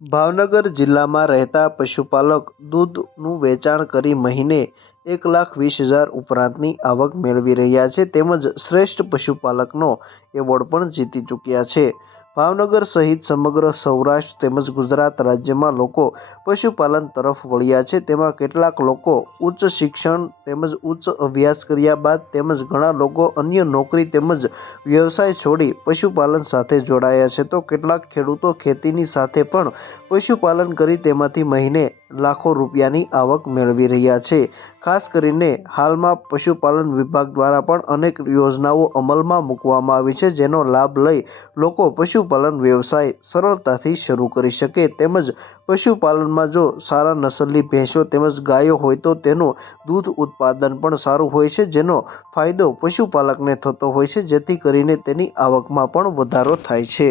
ભાવનગર જિલ્લામાં રહેતા પશુપાલક દૂધનું વેચાણ કરી મહિને 1,20,000 ઉપરાંતની આવક મેળવી રહ્યા છે તેમજ શ્રેષ્ઠ પશુપાલકનો એવોર્ડ પણ જીતી ચૂક્યા છે। ભાવનગર સહિત સમગ્ર સૌરાષ્ટ્ર તેમજ ગુજરાત રાજ્યમાં લોકો પશુપાલન તરફ વળ્યા છે। તેમાં કેટલાક લોકો ઉચ્ચ શિક્ષણ તેમજ ઉચ્ચ અભ્યાસ કર્યા બાદ તેમજ ઘણા લોકો અન્ય નોકરી તેમજ વ્યવસાય છોડી પશુપાલન સાથે જોડાયા છે, તો કેટલાક ખેડૂતો ખેતીની સાથે પણ પશુપાલન કરી તેમાંથી મહિને લાખો રૂપિયાની આવક મેળવી રહ્યા છે। ખાસ કરીને હાલમાં પશુપાલન વિભાગ દ્વારા પણ અનેક યોજનાઓ અમલમાં મૂકવામાં આવી છે, જેનો લાભ લઈ લોકો પશુપાલન વ્યવસાય સરળતાથી શરૂ કરી શકે તેમજ પશુપાલનમાં જો સારા નસલની ભેંસો તેમજ ગાયો હોય તો તેનું દૂધ ઉત્પાદન પણ સારું હોય છે, જેનો ફાયદો પશુપાલકને થતો હોય છે, જેથી કરીને તેની આવકમાં પણ વધારો થાય છે।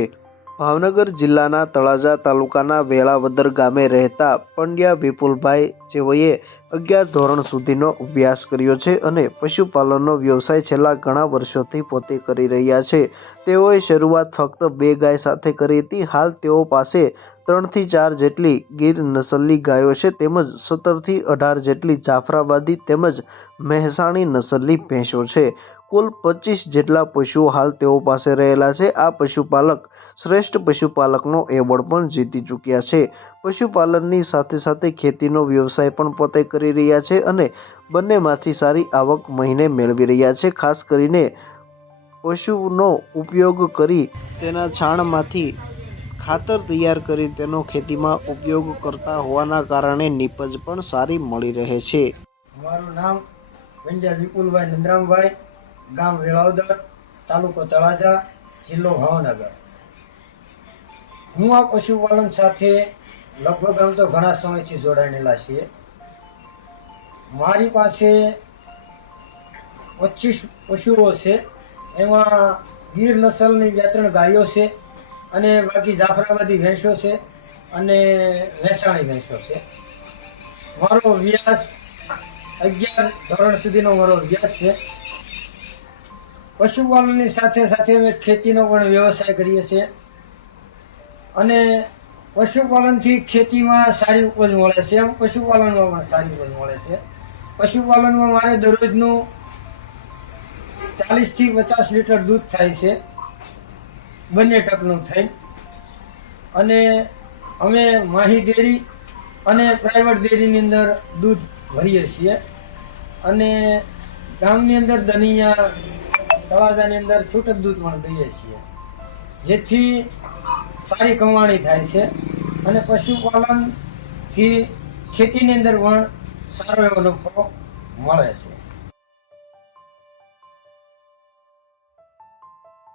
ભાવનગર જિલ્લાના તળાજા તાલુકાના વેળાવદર ગામે રહેતા પંડ્યા વિપુલભાઈ, જેઓએ 11 ધોરણ સુધીનો અભ્યાસ કર્યો છે અને પશુપાલનનો વ્યવસાય છેલ્લા ઘણા વર્ષોથી પોતે કરી રહ્યા છે। તેઓએ શરૂઆત ફક્ત 2 ગાય સાથે કરી હતી। હાલ તેઓ પાસે 3 થી 4 જેટલી ગીર નસલની ગાયો છે તેમજ 17 થી 18 જેટલી જાફરાબાદી તેમજ મહેસાણી નસલની ભેંસો છે। કુલ 25 જેટલા પશુઓ હાલ તેઓ પાસે રહેલા છે। આ પશુપાલક શ્રેષ્ઠ પશુપાલકનો એવોર્ડ પણ જીતી ચૂક્યા છે। પશુપાલનની સાથે સાથે ખેતીનો વ્યવસાય પણ પોતે કરી રહ્યા છે અને બંનેમાંથી સારી આવક મહિને મેળવી રહ્યા છે। ખાસ કરીને પશુનો ઉપયોગ કરી તેના છાણમાંથી ખાતર તૈયાર કરી તેનો ખેતીમાં ઉપયોગ કરતા હોવાના કારણે નીપજ પણ સારી મળી રહે છે। મારું નામ પંડ્યા વિપુલભાઈ નંદરામભાઈ, ગામ વેળાવદર, તાલુકો તળાજા, જિલ્લો ભાવનગર। હું આ પશુપાલન સાથે લગભગ આમ તો ઘણા સમયથી જોડાયેલા છીએ। મારી પાસે 25 પશુઓ છે, એમાં ગીર નસલની 2-3 ગાયો છે અને બાકી જાફરાબાદી ભેંસો છે અને મહેસાણી ભેંસો છે। મારો અભ્યાસ 11 ધોરણ સુધીનો મારો અભ્યાસ છે। પશુપાલનની સાથે સાથે અમે ખેતીનો પણ વ્યવસાય કરીએ છીએ અને પશુપાલનથી ખેતીમાં સારી ઉપજ મળે છે, એમ પશુપાલનમાં પણ સારી ઉપજ મળે છે। પશુપાલનમાં મારે દરરોજનું 40 થી 50 લીટર દૂધ થાય છે, બંને ટકનું થઈ। અને અમે માહી ડેરી અને પ્રાઇવેટ ડેરીની અંદર દૂધ ભરીએ છીએ અને ગામની અંદર દનિયા તળાજાની અંદર છૂટક દૂધ પણ દઈએ છીએ, જેથી સારી કમાણી થાય છે અને પશુપાલનથી ખેતીની અંદર પણ સારો એવો નફો મળે છે।